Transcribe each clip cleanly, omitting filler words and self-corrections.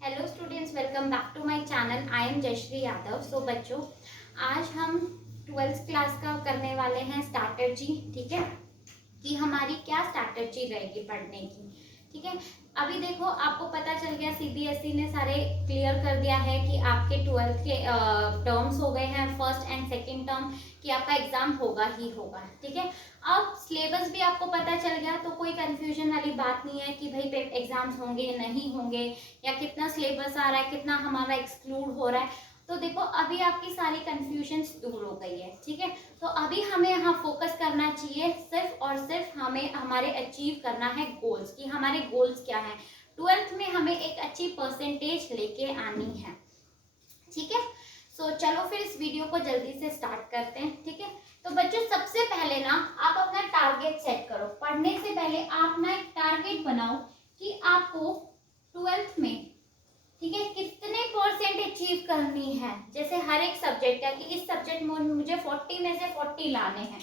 Hello students, welcome back to my channel. I am Jayashree Yadav. So बच्चों, आज हम 12th class का करने वाले हैं स्ट्रैटेजी। ठीक है, कि हमारी क्या स्ट्रैटेजी रहेगी पढ़ने की। ठीक है, अभी देखो आपको पता चल गया, सीबीएसई ने सारे क्लियर कर दिया है कि आपके 12th के टर्म्स हो गए हैं, फर्स्ट एंड सेकंड टर्म, कि आपका एग्जाम होगा ही होगा। ठीक है, अब सिलेबस भी आपको पता चल गया, तो कोई कंफ्यूजन वाली बात नहीं है कि भाई एग्जाम्स होंगे नहीं होंगे, या कितना सिलेबस आ रहा है, कितना हमारा एक्सक्लूड हो रहा है। तो देखो अभी आपकी सारी कंफ्यूजन्स दूर हो गई है। ठीक है, तो अभी हमें यहाँ फोकस करना चाहिए, सिर्फ और सिर्फ हमें हमारे अचीव करना है गोल्स, कि हमारे गोल्स क्या हैं। 12th में हमें एक अच्छी परसेंटेज लेके आनी है। ठीक है, सो चलो फिर इस वीडियो को जल्दी से स्टार्ट करते हैं। ठीक है, तो बच्चों सबसे पहले ना आप अपना टारगेट सेट करो। पढ़ने से पहले आप ना एक टारगेट बनाओ कि आपको 12th में, ठीक है, कितने परसेंट अचीव करनी है। जैसे हर एक सब्जेक्ट का, कि इस सब्जेक्ट में मुझे 40 में से 40 लाने हैं।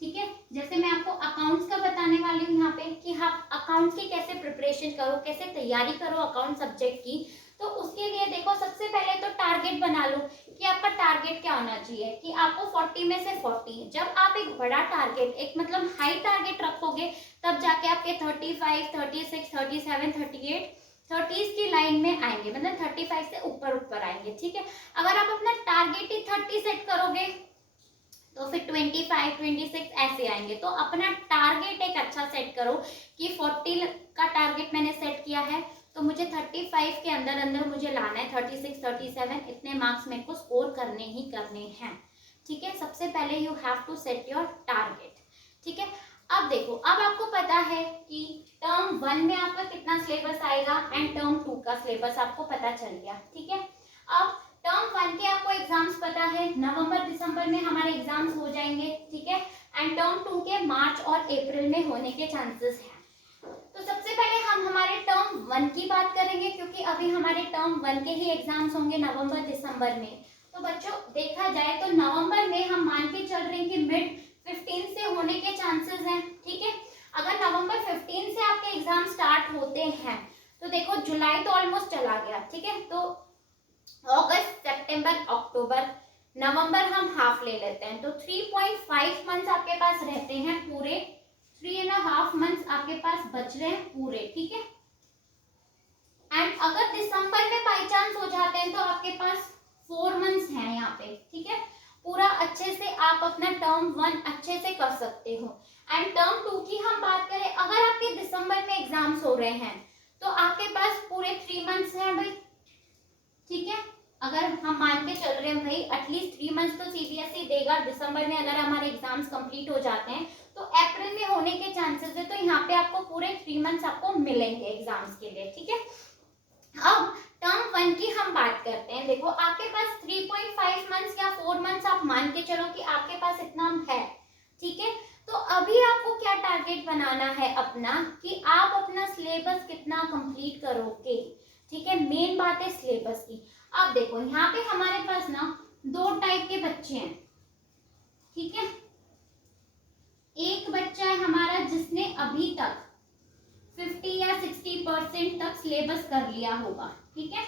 ठीक है, जैसे मैं आपको अकाउंट्स का बताने वाली हूँ यहाँ पे, कि आप अकाउंट्स की कैसे प्रिपरेशन करो, कैसे तैयारी करो अकाउंट सब्जेक्ट की। तो उसके लिए देखो सबसे पहले तो टारगेट बना लो कि आपका टारगेट क्या होना चाहिए, कि आपको 40 में से 40। जब आप एक बड़ा टारगेट, एक मतलब हाई टारगेट रखोगे, तब जाके आपके 35, 36, 37, 38, 30s की लाइन में आएंगे, मतलब 35 से ऊपर ऊपर आएंगे। ठीक है, अगर आप अपना टारगेट ही 30 सेट करोगे तो फिर 25, 26 ऐसे आएंगे। तो अपना टारगेट एक अच्छा सेट करो कि 40 का टारगेट मैंने सेट किया है, तो मुझे 35 के अंदर अंदर मुझे लाना है। 36, 37 इतने मार्क्स मेरे को स्कोर करने ही करने हैं। ठीक है, सबसे पहले you have to set your target. ठीक है, अब देखो, अब आपको पता है कि टर्म 1 में आपका कितना सिलेबस आएगा एंड टर्म 2 का सिलेबस आपको पता चल गया। ठीक है, अब टर्म 1 के आपको एग्जाम्स पता है, नवंबर दिसंबर में हमारे एग्जाम्स हो जाएंगे। ठीक है, एंड टर्म 2 के मार्च और अप्रैल में होने के चांसेस हैं। तो सबसे पहले हम हमारे टर्म 1 की बात करेंगे, क्योंकि अभी हमारे टर्म 1 के ही एग्जाम्स होंगे नवंबर दिसंबर में। तो बच्चों देखा जाए तो नवंबर में हम मान के चल रहे हैं कि मिड 15 से होने के चांसेस हैं। ठीक है, अगर नवंबर 15 से आपके एग्जाम स्टार्ट होते हैं, तो देखो जुलाई तो ऑलमोस्ट चला गया। ठीक है, तो अगस्त, सितंबर, अक्टूबर, नवंबर हम हाफ ले लेते हैं, तो 3.5 मंथ्स आपके पास रहते हैं पूरे। 3.5 मंथ्स आपके पास बच रहे हैं पूरे। ठीक है, एंड अगर दिसंबर में बाई चांस हो जाते हैं तो आपके पास 4 मंथ्स हैं यहाँ पे। ठीक है, पूरा अच्छे से आप अपना टर्म 1 अच्छे से कर सकते हो। एंड टर्म 2 की हम बात करें, अगर आपके दिसंबर में एग्जाम्स हो रहे हैं तो आपके पास पूरे 3 मंथ्स हैं भाई। ठीक है, अगर हम मान के चल रहे हैं भाई एटलीस्ट 3 मंथ्स तो सीबीएसई देगा। दिसंबर में अगर हमारे एग्जाम्स कंप्लीट हो जाते हैं तो अप्रैल में होने के चांसेस है, तो यहाँ पे आपको पूरे 3 मंथ्स आपको मिलेंगे एग्जाम्स के लिए। ठीक है, अब टर्म 1 की हम बात करते हैं। देखो आपके पास 3.5 मंथ्स या 4 मंथ्स आप मान के चलो कि आपके पास इतना है। ठीक है, तो अभी आपको क्या टारगेट बनाना है अपना, कि आप अपना सिलेबस कितना कंप्लीट करोगे। ठीक है, मेन बात है सिलेबस की। अब देखो यहाँ पे हमारे पास ना 2 टाइप के बच्चे हैं। ठीक है, एक बच्चा है हमारा जिसने अभी तक 50 या 60% तक सिलेबस कर लिया होगा। ठीक है,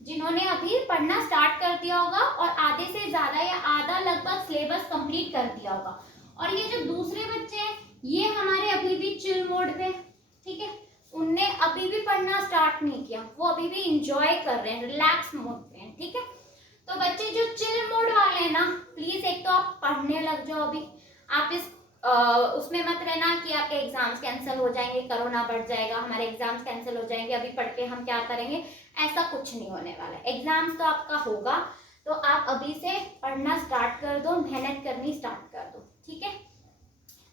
जिन्होंने अभी पढ़ना स्टार्ट कर दिया होगा और आधे से ज्यादा या आधा लगभग सिलेबस कंप्लीट कर दिया होगा। और ये जो दूसरे बच्चे हैं, ये हमारे अभी भी चिल मोड पे। ठीक है, उनने अभी भी पढ़ना स्टार्ट नहीं किया, वो अभी भी इंजॉय कर रहे हैं, रिलैक्स मोड पे हैं। ठीक है, तो बच्चे जो चिल मोड वाले हैं ना, प्लीज एक तो आप पढ़ने लग जाओ अभी। आप इस उसमें मत रहना कि आपके एग्जाम्स कैंसिल हो जाएंगे, कोरोना बढ़ जाएगा, हमारे एग्जाम्स कैंसिल हो जाएंगे, अभी पढ़ के हम क्या करेंगे। ऐसा कुछ नहीं होने वाला है, एग्जाम्स तो आपका होगा। तो आप अभी से पढ़ना स्टार्ट कर दो, मेहनत करनी स्टार्ट कर दो। ठीक है,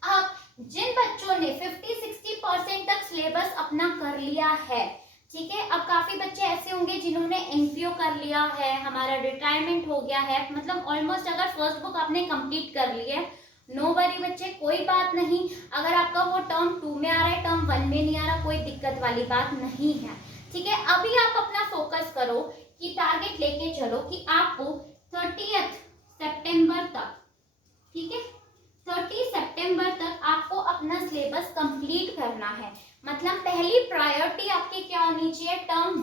अब जिन बच्चों ने 50-60% तक सिलेबस अपना कर लिया है, ठीक है, अब काफी बच्चे ऐसे होंगे जिन्होंने एनपीओ कर लिया है, हमारा रिटायरमेंट हो गया है, मतलब ऑलमोस्ट अगर फर्स्ट बुक आपने कंप्लीट कर ली है, नो वरी बच्चे, कोई बात नहीं। अगर आपका वो टर्म 2 में आ रहा है, टर्म 1 में नहीं आ रहा, कोई दिक्कत वाली बात नहीं है। ठीक है, अभी आप अपना फोकस करो कि टारगेट लेके चलो कि आपको 30 सितंबर तक, ठीक है, 30 सितंबर तक आपको अपना सिलेबस कंप्लीट करना है। मतलब पहली प्रायोरिटी आपकी क्या होनी चाहिए, टर्म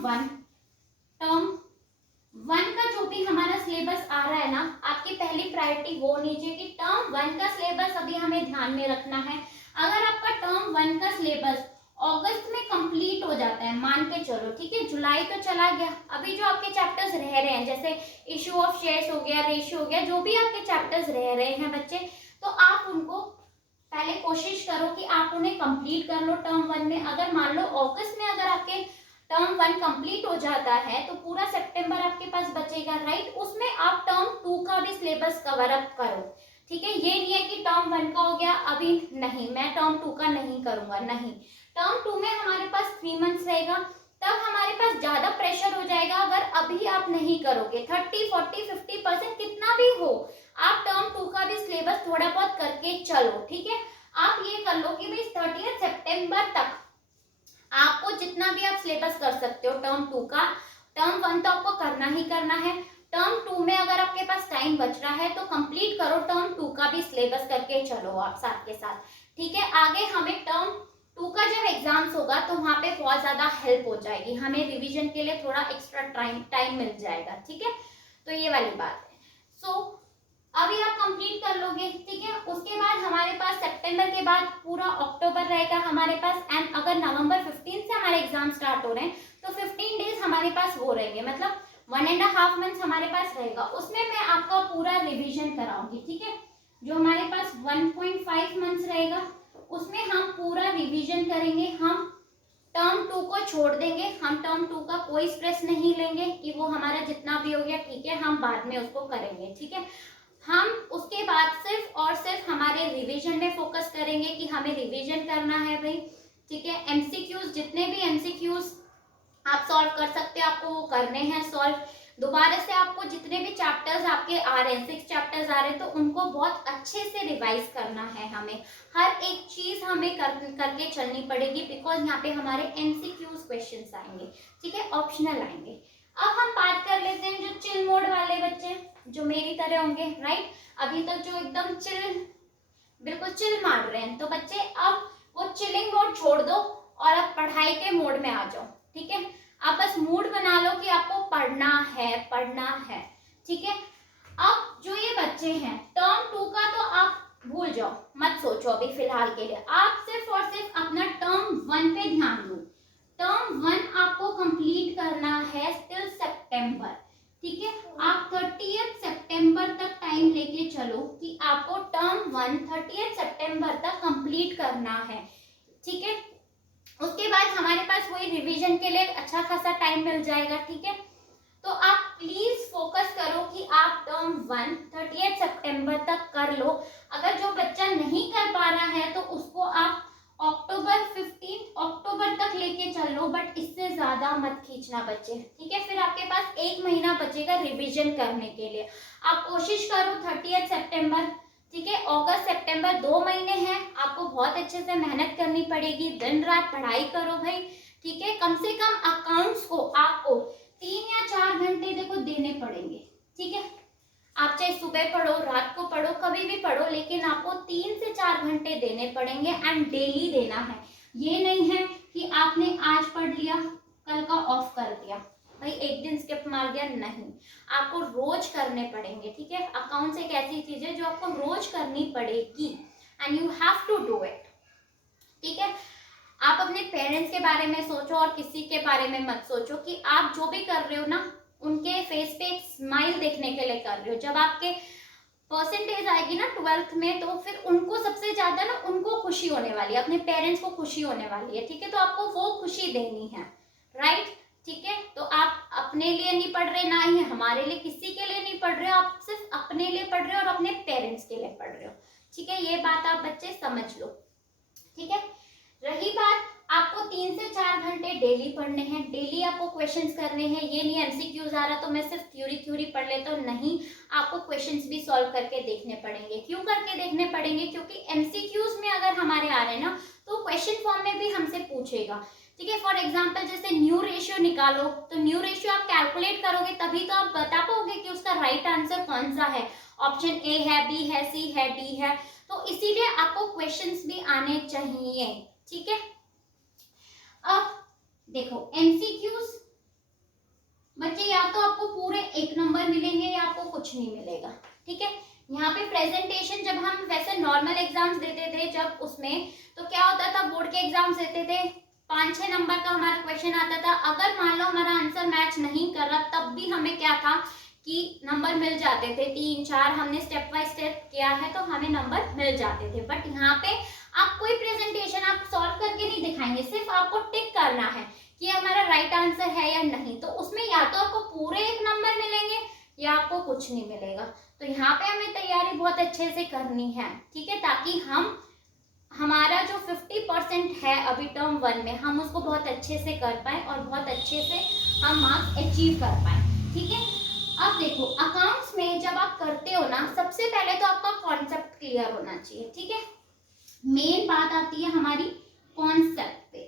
वन का जो भी हमारा सिलेबस आ रहा है ना, आपकी पहली प्रायोरिटी वो होनी चाहिए कि टर्म 1 का सिलेबस अभी हमें ध्यान में रखना है। अगर आपका टर्म 1 का सिलेबस अगस्त में कंप्लीट हो जाता है, मान के चलो, ठीक है, जुलाई तो चला गया, अभी जो आपके चैप्टर्स रह रहे हैं जैसे इशू ऑफ शेयर्स हो गया, रेशियो हो गया, जो भी आपके चैप्टर्स रह रहे हैं बच्चे, तो आप उनको पहले कोशिश करो कि आप उन्हें कंप्लीट कर लो टर्म 1 में। अगर मान लो अगस्त में अगर आपके टर्म 1 कंप्लीट हो जाता है तो पूरा सितंबर आपके पास बचेगा, राइट। उसमें आप टर्म 2 का भी सिलेबस कवर अप करो, ठीक है। ये नहीं है कि टर्म 1 का हो गया अभी नहीं, मैं टर्म 2 का नहीं करूंगा, नहीं। टर्म 2 में हमारे पास 3 मंथ्स रहेगा, तब हमारे पास ज्यादा प्रेशर हो जाएगा अगर अभी आप नहीं करोगे। 30, 40, 50% कितना भी हो, आप टर्म 2 का भी सिलेबस थोड़ा बहुत करके चलो, ठीक है। आप ये कर लो कि भाई 30 सितंबर तक आपको जितना भी आप सिलेबस कर सकते हो टर्म 2 का, टर्म 1 तो आपको करना ही करना है। टर्म 2 में अगर आपके पास टाइम बच रहा है तो कंप्लीट करो, टर्म 2 का भी सिलेबस करके चलो आप साथ के साथ, ठीक है। आगे हमें टर्म 2 का जब एग्जाम्स होगा तो वहां पे बहुत ज्यादा हेल्प हो जाएगी, हमें रिवीजन के लिए थोड़ा एक्स्ट्रा टाइम मिल जाएगा, ठीक है। तो ये वाली बात है। सो अभी आप कंप्लीट कर लोगे, ठीक है। उसके बाद हमारे पास सितंबर के बाद पूरा अक्टूबर रहेगा हमारे पास, एंड अगर नवंबर 15 से हमारे एग्जाम स्टार्ट हो रहे हैं तो 15 डेज हमारे पास वो रहेंगे, मतलब 1.5 मंथ्स हमारे पास रहेगा। उसमें मैं आपका पूरा रिवीजन कराऊंगी, ठीक है। जो हमारे पास 1.5 मंथ्स रहेगा उसमें हम पूरा रिवीजन करेंगे। हम टर्म 2 को छोड़ देंगे, हम टर्म 2 का कोई स्ट्रेस नहीं लेंगे कि वो हमारा जितना भी हो गया, ठीक है, हम बाद में उसको करेंगे, ठीक है। हम उसके बाद सिर्फ और सिर्फ हमारे रिवीजन में फोकस करेंगे कि हमें रिवीजन करना है भाई, ठीक है। एमसीक्यूज, जितने भी एमसीक्यूज आप सॉल्व कर सकते हैं आपको वो करने हैं सॉल्व। दोबारा से आपको जितने भी चैप्टर्स आपके आ रहे हैं, 6 चैप्टर्स आ रहे हैं, तो उनको बहुत अच्छे से रिवाइज करना है हमें। हर एक चीज हमें करके चलनी पड़ेगी, बिकॉज यहाँ पे हमारे एमसीक्यूज क्वेश्चंस आएंगे, ठीक है, ऑप्शनल आएंगे। अब हम बात कर लेते हैं जो चिल मोड वाले बच्चे जो मेरी तरह होंगे, राइट। अभी तक जो एकदम चिल, बिल्कुल चिल मार रहे हैं, तो बच्चे अब वो चिलिंग मोड छोड़ दो और अब पढ़ाई के मोड में आ जाओ, ठीक है। आप बस मूड बना लो कि आपको पढ़ना है, ठीक है। अब जो ये बच्चे हैं टर्म 2 का तो आप भूल जाओ, मत सोचो अभी फिलहाल के लिए, आप सिर्फ और सिर्फ अपना टर्म 1 पे ध्यान दो। टर्म 1 आपको कंप्लीट करना है टिल सितंबर, ठीक है। आप 30 सितंबर तक टाइम लेके चलो कि आपको टर्म 1 30 सितंबर तक कंप्लीट करना है, ठीक है। उसके बाद हमारे पास वही रिवीजन के लिए अच्छा खासा टाइम मिल जाएगा, ठीक है। तो आप प्लीज फोकस करो कि आप टर्म 1 30 सितंबर तक कर लो। अगर जो बच्चा नहीं कर पा रहा है तो उसको आप अक्टूबर 15 अक्टूबर तक लेके चल लो, बट इससे ज्यादा मत खींचना बच्चे, ठीक है। फिर आपके पास 1 महीना बचेगा रिवीजन करने के लिए। आप कोशिश करो 30 सितंबर, ठीक है। अगस्त सितंबर 2 महीने हैं, आपको बहुत अच्छे से मेहनत करनी पड़ेगी, दिन रात पढ़ाई करो भाई, ठीक है। कम से कम अकाउंट्स को आपको 3 या 4 घंटे देखो देने पड़ेंगे, ठीक है। आप चाहे सुबह पढ़ो, रात को पढ़ो, कभी भी पढ़ो, लेकिन आपको 3 से 4 घंटे देने पड़ेंगे, एंड डेली देना है। ये नहीं है कि आपने आज पढ़ लिया कल का ऑफ कर दिया, भाई एक दिन स्किप मार दिया, नहीं, आपको रोज करने पड़ेंगे, ठीक है। अकाउंट्स एक ऐसी चीज है जो आपको रोज करनी पड़ेगी, and you have to do it, ठीक है। आप अपने पेरेंट्स के बारे में सोचो और किसी के बारे में मत सोचो कि आप जो भी कर रहे हो ना उनके फेस पे एक स्माइल देखने के लिए कर रहे हो। जब आपके परसेंटेज आएगी ना 12th में, तो फिर उनको सबसे ज्यादा ना उनको खुशी होने वाली है, अपने पेरेंट्स को खुशी होने वाली है, ठीक है। तो आपको वो खुशी देनी है, राइट, ठीक है। तो आप अपने लिए नहीं पढ़ रहे, ना ही हमारे लिए, किसी के लिए नहीं पढ़ रहे हो, आप सिर्फ अपने लिए पढ़ रहे हो और अपने पेरेंट्स के लिए पढ़ रहे हो, ठीक है। ये बात आप बच्चे समझ लो, ठीक है। रही बात, आपको 3 से 4 घंटे डेली पढ़ने हैं, डेली आपको क्वेश्चंस करने हैं। ये नहीं एमसीक्यूज आ रहा तो मैं सिर्फ थ्योरी पढ़ लेता हूँ, नहीं, आपको क्वेश्चंस भी सॉल्व करके देखने पड़ेंगे। क्यों करके देखने पड़ेंगे? क्योंकि एमसीक्यूज में अगर हमारे आ रहे हैं ना तो क्वेश्चन फॉर्म में भी हमसे पूछेगा, ठीक है। फॉर एग्जाम्पल जैसे न्यू रेशियो निकालो, तो न्यू रेशियो आप कैलकुलेट करोगे तभी तो आप बता पाओगे कि उसका राइट आंसर कौन सा है। ऑप्शन ए है, बी है, सी है, डी है, तो इसीलिए आपको क्वेश्चंस भी आने चाहिए, ठीक है। अब देखो एमसीक्यूज बच्चे, या तो आपको पूरे 1 नंबर मिलेंगे या आपको कुछ नहीं मिलेगा, ठीक है। यहाँ पे प्रेजेंटेशन जब हम वैसे नॉर्मल एग्जाम्स देते थे जब उसमें, तो क्या होता था, बोर्ड के एग्जाम्स देते थे 5-6 नंबर का हमारा क्वेश्चन आता था। अगर मान लो हमारा आंसर मैच नहीं कर रहा, तब भी हमें क्या था कि नंबर मिल जाते थे 3-4, हमने स्टेप बाय स्टेप किया है तो हमें नंबर मिल जाते थे। बट यहाँ पे आप कोई प्रेजेंटेशन आप सॉल्व करके नहीं दिखाएंगे, सिर्फ आपको टिक करना है कि हमारा राइट आंसर है या नहीं। तो उसमें या तो आपको पूरे 1 नंबर मिलेंगे या आपको कुछ नहीं मिलेगा। तो यहाँ पे हमें तैयारी बहुत अच्छे से करनी है, ठीक है, ताकि हम हमारा जो 50% है अभी टर्म 1 में, हम उसको बहुत अच्छे से कर पाए और बहुत अच्छे से हम मार्क्स अचीव कर पाए, ठीक है। अब देखो अकाउंट्स में जब आप करते हो ना, सबसे पहले तो आपका कॉन्सेप्ट क्लियर होना चाहिए, ठीक है। मेन बात आती है हमारी कॉन्सेप्ट पे,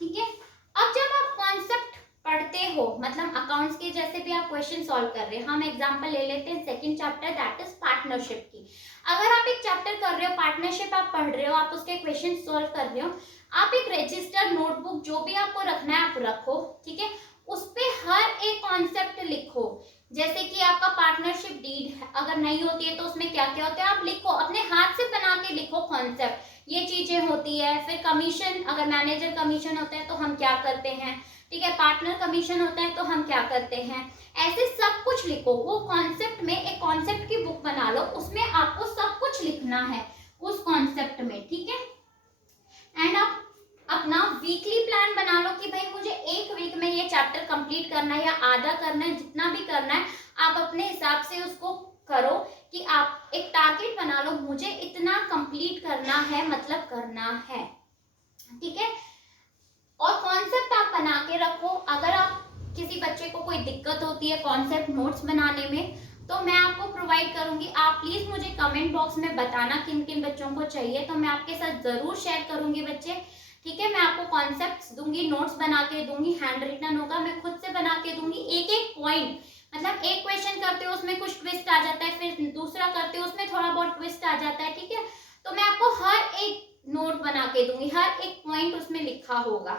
ठीक है। अब जब आप कॉन्सेप्ट पढ़ते हो, मतलब अकाउंट्स के जैसे भी आप क्वेश्चन सॉल्व कर रहे हैं, हम एग्जांपल ले लेते हैं second chapter, that is partnership की। अगर आप एक चैप्टर कर रहे हो, पार्टनरशिप आप पढ़ रहे हो, आप उसके क्वेश्चन सॉल्व कर रहे हो, आप एक रजिस्टर नोटबुक जो भी आपको रखना है आप रखो, ठीक है। उस पे हर एक कॉन्सेप्ट लिखो। जैसे कि आपका पार्टनरशिप डीड अगर नहीं होती है तो उसमें क्या क्या होता है आप लिखो, अपने हाथ से बना के लिखो कॉन्सेप्ट, ये चीजें होती है। फिर कमीशन, अगर मैनेजर कमीशन होता है तो हम क्या करते हैं, ठीक है, पार्टनर कमीशन होता है तो हम क्या करते हैं, ऐसे सब कुछ लिखो। वो कॉन्सेप्ट में एक कॉन्सेप्ट की बुक बना लो, उसमें आपको सब कुछ लिखना है उस कॉन्सेप्ट में, ठीक है। एंड आप अपना वीकली प्लान बना लो कि भाई मुझे 1 वीक में ये चैप्टर कंप्लीट करना है या आधा करना है, जितना भी करना है आप अपने हिसाब से उसको करो कि आप एक टारगेट बना लो, मुझे इतना कंप्लीट करना है, मतलब करना है, ठीक है। और कॉन्सेप्ट आप बना के रखो। अगर आप किसी बच्चे को कोई दिक्कत होती है कॉन्सेप्ट नोट्स बनाने में, तो मैं आपको प्रोवाइड करूंगी। आप प्लीज मुझे कमेंट बॉक्स में बताना किन किन बच्चों को चाहिए, तो मैं आपके साथ जरूर शेयर करूंगी बच्चे, ठीक है। मैं आपको कॉन्सेप्ट्स दूंगी, नोट्स बना के दूंगी, हैंड रिटन होगा, मैं खुद से बना के दूंगी। एक एक पॉइंट, मतलब एक क्वेश्चन करते हो उसमें कुछ ट्विस्ट आ जाता है, फिर दूसरा करते हो उसमें थोड़ा बहुत ट्विस्ट आ जाता है, ठीक है। तो मैं आपको हर एक नोट बना के दूंगी, हर एक पॉइंट उसमें लिखा होगा,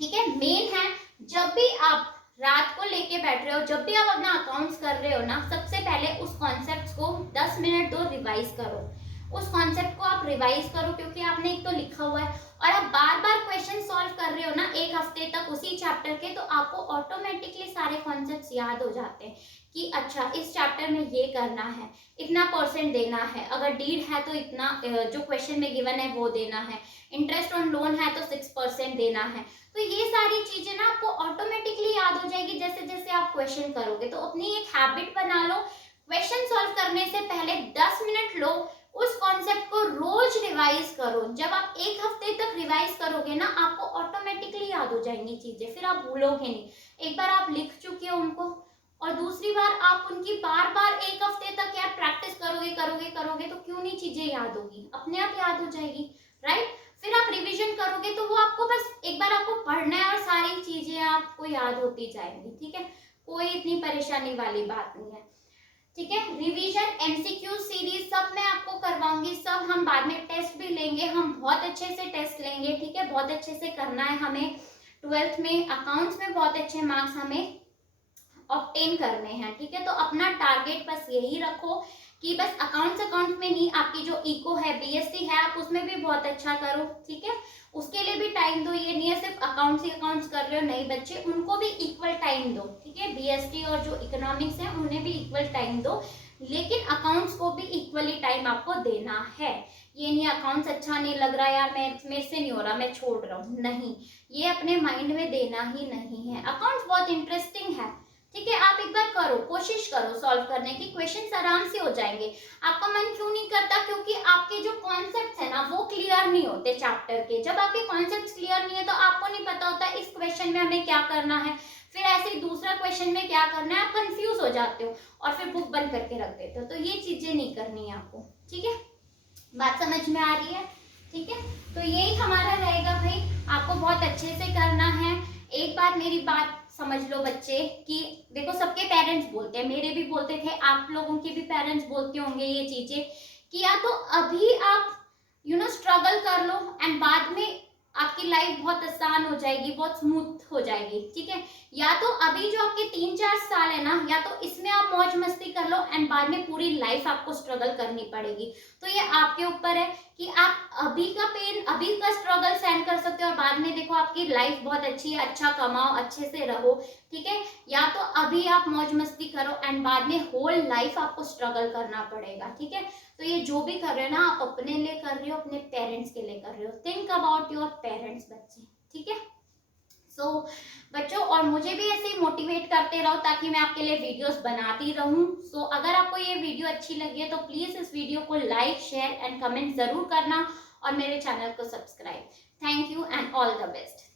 ठीक है। मेन है जब भी आप रात को लेके बैठ रहे हो, जब भी आप अपना अकाउंट्स कर रहे हो ना, सबसे पहले उस कॉन्सेप्ट को 10 मिनट दो, रिवाइज करो। उस कॉन्सेप्ट को आप रिवाइज करो, क्योंकि आपने एक तो लिखा हुआ है और आप बार बार क्वेश्चन सॉल्व कर रहे हो ना 1 हफ्ते तक उसी चैप्टर के, तो आपको ऑटोमेटिकली सारे कॉन्सेप्ट्स याद हो जाते हैं कि अच्छा इस चैप्टर में ये करना है, इतना % देना है, अगर डीड है तो इतना, जो क्वेश्चन में गिवन है वो देना है, इंटरेस्ट ऑन लोन है तो 6% देना है। तो ये सारी चीजें ना आपको ऑटोमेटिकली याद हो जाएगी जैसे जैसे आप क्वेश्चन करोगे। तो अपनी एक हैबिट बना लो, क्वेश्चन सॉल्व करने से पहले 10 मिनट लो, उस कॉन्सेप्ट को रोज रिवाइज करो। जब आप 1 हफ्ते तक रिवाइज करोगे ना, आपको ऑटोमेटिकली याद हो जाएंगी चीजें, फिर आप भूलोगे नहीं। एक बार आप लिख चुके हो उनको, और दूसरी बार आप उनकी बार बार 1 हफ्ते तक यार प्रैक्टिस करोगे करोगे करोगे, तो क्यों नहीं चीजें याद होगी, अपने आप याद हो जाएगी, राइट। फिर आप रिवीजन करोगे तो वो आपको बस एक बार आपको पढ़ना है और सारी चीजें आपको याद होती जाएंगी, ठीक है। कोई इतनी परेशानी वाली बात नहीं है, ठीक है। रिवीजन, एमसीक्यू सीरीज सब मैं आपको करवाऊंगी, सब हम बाद में टेस्ट भी लेंगे, हम बहुत अच्छे से टेस्ट लेंगे, ठीक है। बहुत अच्छे से करना है हमें, 12th में अकाउंट्स में बहुत अच्छे मार्क्स हमें ऑब्टेन करने हैं, ठीक है। तो अपना टारगेट बस यही रखो कि बस अकाउंट्स में नहीं, आपकी जो इको है, बीएससी है, आप उसमें भी बहुत अच्छा करो, ठीक है। उसके लिए भी टाइम दो, ये नहीं है सिर्फ अकाउंट्स कर रहे हो, नहीं बच्चे, उनको भी इक्वल टाइम दो, ठीक है। बीएसटी और जो इकोनॉमिक्स है उन्हें भी इक्वल टाइम दो, लेकिन अकाउंट्स को भी इक्वली टाइम आपको देना है। ये नहीं अकाउंट्स अच्छा नहीं लग रहा यार, मेरे से नहीं हो रहा, मैं छोड़ रहा हूँ, नहीं, ये अपने माइंड में देना ही नहीं है। अकाउंट्स बहुत इंटरेस्टिंग है, ठीक है। आप एक बार करो, कोशिश करो सॉल्व करने की, क्वेश्चंस आराम से हो जाएंगे। आपका मन क्यों नहीं करता, क्योंकि आपके जो कॉन्सेप्ट्स है ना वो क्लियर नहीं होते चैप्टर के। जब आपके कॉन्सेप्ट्स क्लियर नहीं है तो आपको नहीं पता होता इस क्वेश्चन में हमें क्या करना है, फिर ऐसे ही दूसरा क्वेश्चन में क्या करना है, आप कंफ्यूज हो जाते हो और फिर बुक बंद करके रख देते हो। तो ये चीजें नहीं करनी है आपको, ठीक है। बात समझ में आ रही है, ठीक है। तो यही हमारा रहेगा भाई, आपको बहुत अच्छे से करना है। एक बार मेरी बात समझ लो बच्चे कि देखो सबके पेरेंट्स बोलते हैं, मेरे भी बोलते थे, आप लोगों के भी पेरेंट्स बोलते होंगे ये चीजें कि या तो अभी आप स्ट्रगल कर लो एंड बाद में आपकी लाइफ बहुत आसान हो जाएगी, बहुत स्मूथ हो जाएगी, ठीक है। या तो अभी जो आपके 3-4 साल है ना, या तो इसमें आप मौज मस्ती कर लो एंड बाद में पूरी लाइफ आपको स्ट्रगल करनी पड़ेगी। तो ये आपके ऊपर है कि आप अभी का पेन, अभी का स्ट्रगल सहन कर सकते हो और बाद में देखो आपकी लाइफ बहुत अच्छी है, अच्छा कमाओ, अच्छे से रहो, ठीक है। या तो अभी आप मौज मस्ती करो एंड बाद में होल लाइफ आपको स्ट्रगल करना पड़ेगा, ठीक है। तो ये जो भी कर रहे हो ना, आप अपने लिए कर रहे हो, अपने पेरेंट्स के लिए कर रहे हो। थिंक अबाउट योर पेरेंट्स बच्चे, ठीक है। सो बच्चों, और मुझे भी ऐसे ही मोटिवेट करते रहो ताकि मैं आपके लिए वीडियोस बनाती रहूं। सो अगर आपको ये वीडियो अच्छी लगी है तो प्लीज इस वीडियो को लाइक, शेयर एंड कमेंट जरूर करना और मेरे चैनल को subscribe. Thank you and all the best.